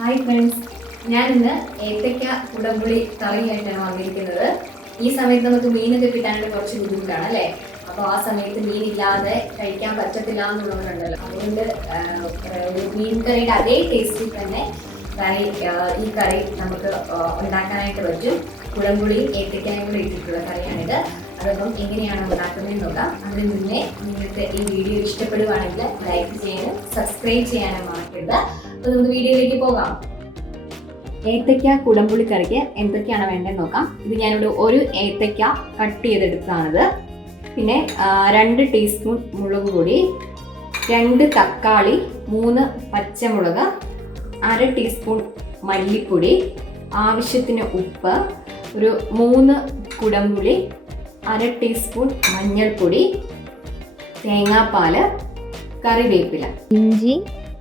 Hi friends, ഞാനിന്ന് ഏത്തയ്ക്ക കുടംപുളി കറിയായിട്ടാണ് വന്നിരിക്കുന്നത്. ഈ സമയത്ത് നമുക്ക് മീനൊക്കെ കിട്ടാനായിട്ട് കുറച്ച് ബുദ്ധിമുട്ടാണ് അല്ലേ? അപ്പോൾ ആ സമയത്ത് മീനില്ലാതെ കഴിക്കാൻ പറ്റത്തില്ല എന്നുള്ളവരുണ്ടല്ലോ. അതുകൊണ്ട് ഒരു മീൻ കറിയുടെ അതേ ടേസ്റ്റിൽ തന്നെ ഈ കറി നമുക്ക് ഉണ്ടാക്കാനായിട്ട് പറ്റും. കുടംപുളി ഏത്തയ്ക്കായും കൂടി ഇട്ടിട്ടുള്ള കറിയാണിത്. അതപ്പം എങ്ങനെയാണ് ഉണ്ടാക്കുന്നതെന്ന് നോക്കാം. അതിന് മുന്നേ നിങ്ങൾക്ക് ഈ വീഡിയോ ഇഷ്ടപ്പെടുവാണെങ്കിൽ ലൈക്ക് ചെയ്യാനും സബ്സ്ക്രൈബ് ചെയ്യാനും മറക്കരുത്. അപ്പോൾ നമുക്ക് വീഡിയോയിലേക്ക് പോകാം. ഏത്തയ്ക്ക കുടംപുളി കറിക്ക് എന്തൊക്കെയാണ് വേണ്ടതെന്ന് നോക്കാം. ഇത് ഞാനിവിടെ ഒരു ഏത്തയ്ക്ക കട്ട് ചെയ്തെടുത്തതാണിത്. പിന്നെ 2 ടീസ്പൂൺ മുളക് പൊടി, 2 തക്കാളി, 3 പച്ചമുളക്, 1/2 ടീസ്പൂൺ മല്ലിപ്പൊടി, ആവശ്യത്തിന് ഉപ്പ്, ഒരു 3 കുടംപുളി, 1/2 ടീസ്പൂൺ മഞ്ഞൾപ്പൊടി, തേങ്ങാപ്പാല്, കറിവേപ്പില, ഇഞ്ചി,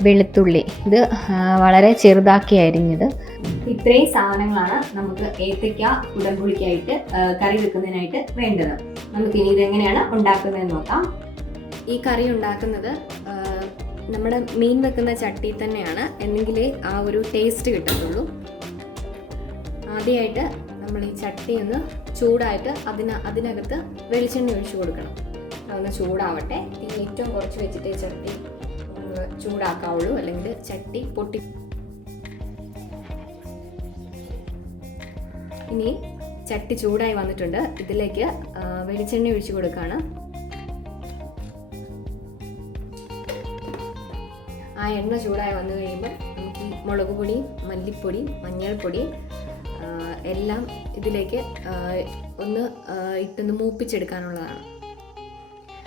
വെളുത്തുള്ളി. ഇത് വളരെ ചെറുതാക്കി അരിഞ്ഞത്. ഇത്രയും സാധനങ്ങളാണ് നമുക്ക് ഏത്തയ്ക്ക കുടംപുളിക്കായിട്ട് കറി വെക്കുന്നതിനായിട്ട് വേണ്ടത്. നമുക്കിനി ഇതെങ്ങനെയാണ് ഉണ്ടാക്കുന്നതെന്ന് നോക്കാം. ഈ കറി ഉണ്ടാക്കുന്നത് നമ്മുടെ മീൻ വെക്കുന്ന ചട്ടി തന്നെയാണ്, എന്നെങ്കിലേ ആ ഒരു ടേസ്റ്റ് കിട്ടത്തുള്ളൂ. ആദ്യമായിട്ട് നമ്മൾ ഈ ചട്ടി ഒന്ന് ചൂടായിട്ട് അതിനകത്ത് വെളിച്ചെണ്ണ ഒഴിച്ചു കൊടുക്കണം. അതൊന്ന് ചൂടാവട്ടെ. തീ ഏറ്റവും കുറച്ച് വെച്ചിട്ട് ചട്ടി ചൂടാക്കാവുള്ളൂ, അല്ലെങ്കിൽ ചട്ടി പൊട്ടി. ഇനി ചട്ടി ചൂടായി വന്നിട്ടുണ്ട്. ഇതിലേക്ക് വെളിച്ചെണ്ണ ഒഴിച്ചു കൊടുക്കുകയാണ്. ആ എണ്ണ ചൂടായി വന്നു കഴിയുമ്പോൾ നമുക്ക് ഈ മുളക് പൊടി, മല്ലിപ്പൊടി, മഞ്ഞൾപ്പൊടി എല്ലാം ഇതിലേക്ക് ഒന്ന് ഇട്ടൊന്ന് മൂപ്പിച്ചെടുക്കാനുള്ളതാണ്.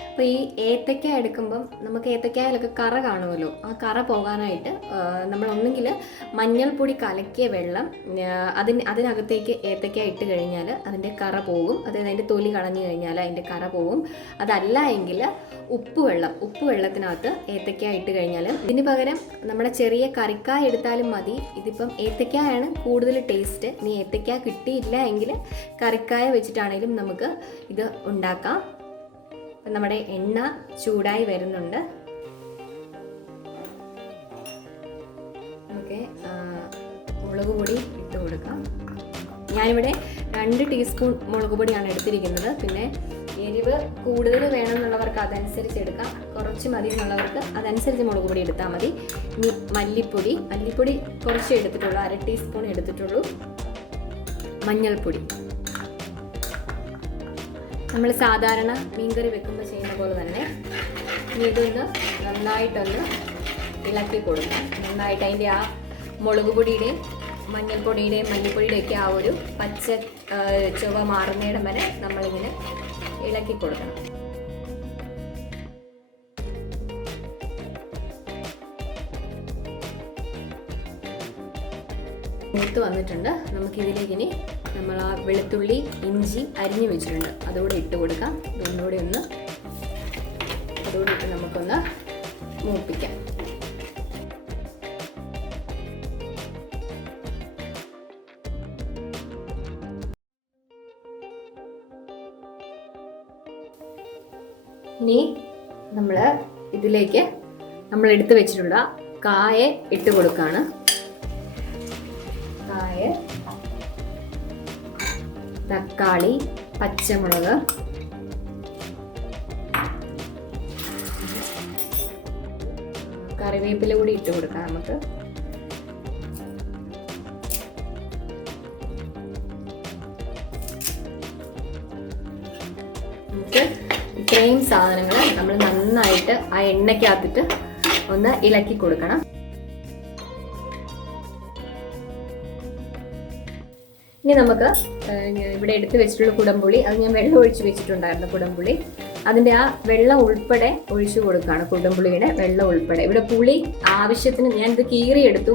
അപ്പോൾ ഈ ഏത്തയ്ക്ക എടുക്കുമ്പം നമുക്ക് ഏത്തയ്ക്കായിലൊക്കെ കറ കാണുമല്ലോ. ആ കറ പോകാനായിട്ട് നമ്മൾ ഒന്നെങ്കിൽ മഞ്ഞൾപ്പൊടി കലക്കിയ വെള്ളം അതിനകത്തേക്ക് ഏത്തയ്ക്ക ഇട്ട് കഴിഞ്ഞാൽ അതിൻ്റെ കറ പോകും. അതായത് അതിൻ്റെ തൊലി കളഞ്ഞു കഴിഞ്ഞാൽ അതിൻ്റെ കറ പോകും. അതല്ല എങ്കിൽ ഉപ്പ് വെള്ളത്തിനകത്ത് ഏത്തയ്ക്ക ഇട്ട് കഴിഞ്ഞാൽ, ഇതിന് പകരം നമ്മുടെ ചെറിയ കറിക്കായ എടുത്താലും മതി. ഇതിപ്പം ഏത്തയ്ക്കായാണ് കൂടുതൽ ടേസ്റ്റ്. ഇനി ഏത്തയ്ക്ക കിട്ടിയില്ല എങ്കിൽ കറിക്കായ വെച്ചിട്ടാണെങ്കിലും നമുക്ക് ഇത് ഉണ്ടാക്കാം. നമ്മുടെ എണ്ണ ചൂടായി വരുന്നുണ്ട്. നമുക്ക് മുളക് പൊടി ഇട്ട് കൊടുക്കാം. ഞാനിവിടെ 2 ടീസ്പൂൺ മുളക് പൊടിയാണ് എടുത്തിരിക്കുന്നത്. പിന്നെ എരിവ് കൂടുതൽ വേണമെന്നുള്ളവർക്ക് അതനുസരിച്ച് എടുക്കാം, കുറച്ച് മതി എന്നുള്ളവർക്ക് അതനുസരിച്ച് മുളക് പൊടി എടുത്താൽ മതി. ഇനി മല്ലിപ്പൊടി കുറച്ച് എടുത്തിട്ടുള്ളൂ, 1/2 ടീസ്പൂൺ എടുത്തിട്ടുള്ളൂ. മഞ്ഞൾപ്പൊടി നമ്മൾ സാധാരണ മീൻകറി വെക്കുമ്പോൾ ചെയ്യുന്ന പോലെ തന്നെ. ഇനി ഇതൊന്ന് നന്നായിട്ടൊന്ന് ഇളക്കി കൊടുക്കാം. നന്നായിട്ട് അതിൻ്റെ ആ മുളക് പൊടിയുടെയും മഞ്ഞൾപ്പൊടിയുടെയും മല്ലിപ്പൊടിയുടെയൊക്കെ ആ ഒരു പച്ച ചുവ മാറുന്നിടം വരെ നമ്മളിങ്ങനെ ഇളക്കി കൊടുക്കണം. മൂത്ത് വന്നിട്ടുണ്ട്. നമുക്കിതിലേക്ക് ഇനി നമ്മൾ ആ വെളുത്തുള്ളി, ഇഞ്ചി അരിഞ്ഞു വെച്ചിട്ടുണ്ട്, അതുകൂടെ ഇട്ട് കൊടുക്കാം. ഒന്നുകൂടെ അതുകൂടെ ഇട്ട് നമുക്കൊന്ന് മൂപ്പിക്കാം. ഇനി നമ്മൾ ഇതിലേക്ക് നമ്മൾ എടുത്തു വെച്ചിട്ടുള്ള കായ ഇട്ട് കൊടുക്കുകയാണ്. തക്കാളി, പച്ചമുളക്, കറിവേപ്പില കൂടി ഇട്ട് കൊടുക്കാം. നമുക്ക് ഇത്രയും സാധനങ്ങൾ നമ്മൾ നന്നായിട്ട് ആ എണ്ണയ്ക്കകത്തിട്ട് ഒന്ന് ഇളക്കി കൊടുക്കണം. ഇനി നമുക്ക് ഇവിടെ എടുത്ത് വെച്ചിട്ടുള്ള കുടംപുളി, അത് ഞാൻ വെള്ളം ഒഴിച്ച് വെച്ചിട്ടുണ്ടായിരുന്നു. കുടംപുളി അതിൻ്റെ ആ വെള്ളം ഉൾപ്പെടെ ഒഴിച്ചു കൊടുക്കുകയാണ്. കുടംപുളിയുടെ വെള്ളം ഉൾപ്പെടെ. ഇവിടെ പുളി ആവശ്യത്തിന് ഞാനിത് കീറിയെടുത്തു.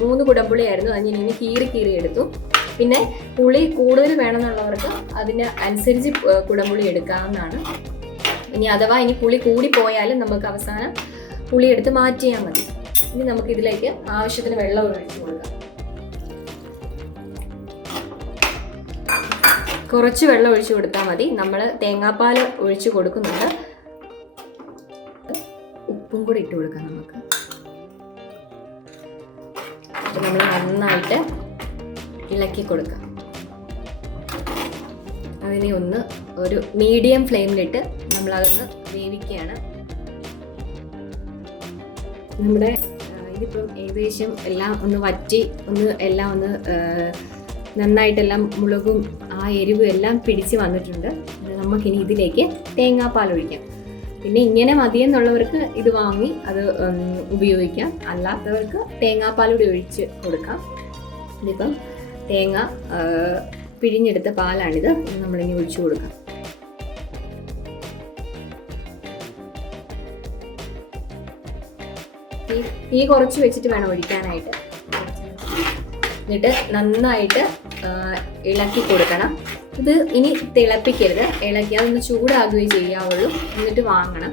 3 കുടംപുളി ആയിരുന്നു, അത് ഞാൻ ഇനി കീറി എടുത്തു. പിന്നെ പുളി കൂടുതൽ വേണമെന്നുള്ളവർക്ക് അതിന് അനുസരിച്ച് കുടംപുളി എടുക്കാവുന്നതാണ്. ഇനി അഥവാ പുളി കൂടി പോയാലും നമുക്ക് അവസാനം പുളി എടുത്ത് മാറ്റിയാൽ മതി. ഇനി നമുക്ക് ഇതിലേക്ക് ആവശ്യത്തിന് വെള്ളം ഒഴിച്ചു കൊടുക്കാം. കുറച്ച് വെള്ളം ഒഴിച്ചു കൊടുത്താൽ മതി. നമ്മൾ തേങ്ങാപ്പാൽ ഒഴിച്ച് കൊടുക്കുന്നുണ്ട്. ഉപ്പും കൂടി ഇട്ട് കൊടുക്കാം നമുക്ക്. നമ്മൾ നന്നായിട്ട് ഇളക്കി കൊടുക്കാം. അതിനെ ഒരു മീഡിയം ഫ്ലെയിമിലിട്ട് നമ്മളതൊന്ന് വേവിക്കുകയാണ്. നമ്മുടെ ഇതിപ്പം ഏകദേശം എല്ലാം ഒന്ന് വറ്റി എല്ലാം നന്നായിട്ടെല്ലാം മുളകും ആ എരിവും എല്ലാം പിടിച്ച് വന്നിട്ടുണ്ട്. നമുക്കിനി ഇതിലേക്ക് തേങ്ങാപ്പാൽ ഒഴിക്കാം. പിന്നെ ഇങ്ങനെ മതിയെന്നുള്ളവർക്ക് ഇത് വാങ്ങി അത് ഉപയോഗിക്കാം. അല്ലാത്തവർക്ക് തേങ്ങാപ്പാൽ കൂടി ഒഴിച്ച് കൊടുക്കാം. ഇതിപ്പം തേങ്ങ പിഴിഞ്ഞെടുത്ത പാലാണിത്. നമ്മളിനി ഒഴിച്ചു കൊടുക്കാം. തീ കുറച്ച് വെച്ചിട്ട് വേണം ഒഴിക്കാനായിട്ട്. എന്നിട്ട് നന്നായിട്ട് ഇളക്കി കൊടുക്കണം. ഇത് ഇനി തിളപ്പിക്കരുത്, ഇളക്കി അതൊന്ന് ചൂടാകുകയും ചെയ്യാവുള്ളൂ. എന്നിട്ട് വാങ്ങണം.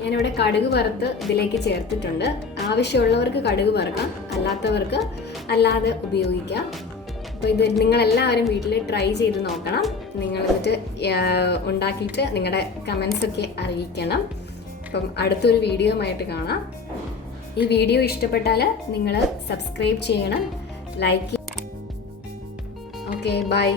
ഞാനിവിടെ കടുക് വറുത്ത് ഇതിലേക്ക് ചേർത്തിട്ടുണ്ട്. ആവശ്യമുള്ളവർക്ക് കടുക് വറുക്കാം, അല്ലാത്തവർക്ക് അല്ലാതെ ഉപയോഗിക്കാം. അപ്പോൾ ഇത് നിങ്ങളെല്ലാവരും വീട്ടിൽ ട്രൈ ചെയ്ത് നോക്കണം. നിങ്ങൾ എന്നിട്ട് ഉണ്ടാക്കിയിട്ട് നിങ്ങളുടെ കമൻസൊക്കെ അറിയിക്കണം. അപ്പം അടുത്തൊരു വീഡിയോയുമായിട്ട് കാണാം. ഈ വീഡിയോ ഇഷ്ടപ്പെട്ടാൽ നിങ്ങൾ സബ്സ്ക്രൈബ് ചെയ്യണം, ലൈക്ക്. Okay, by.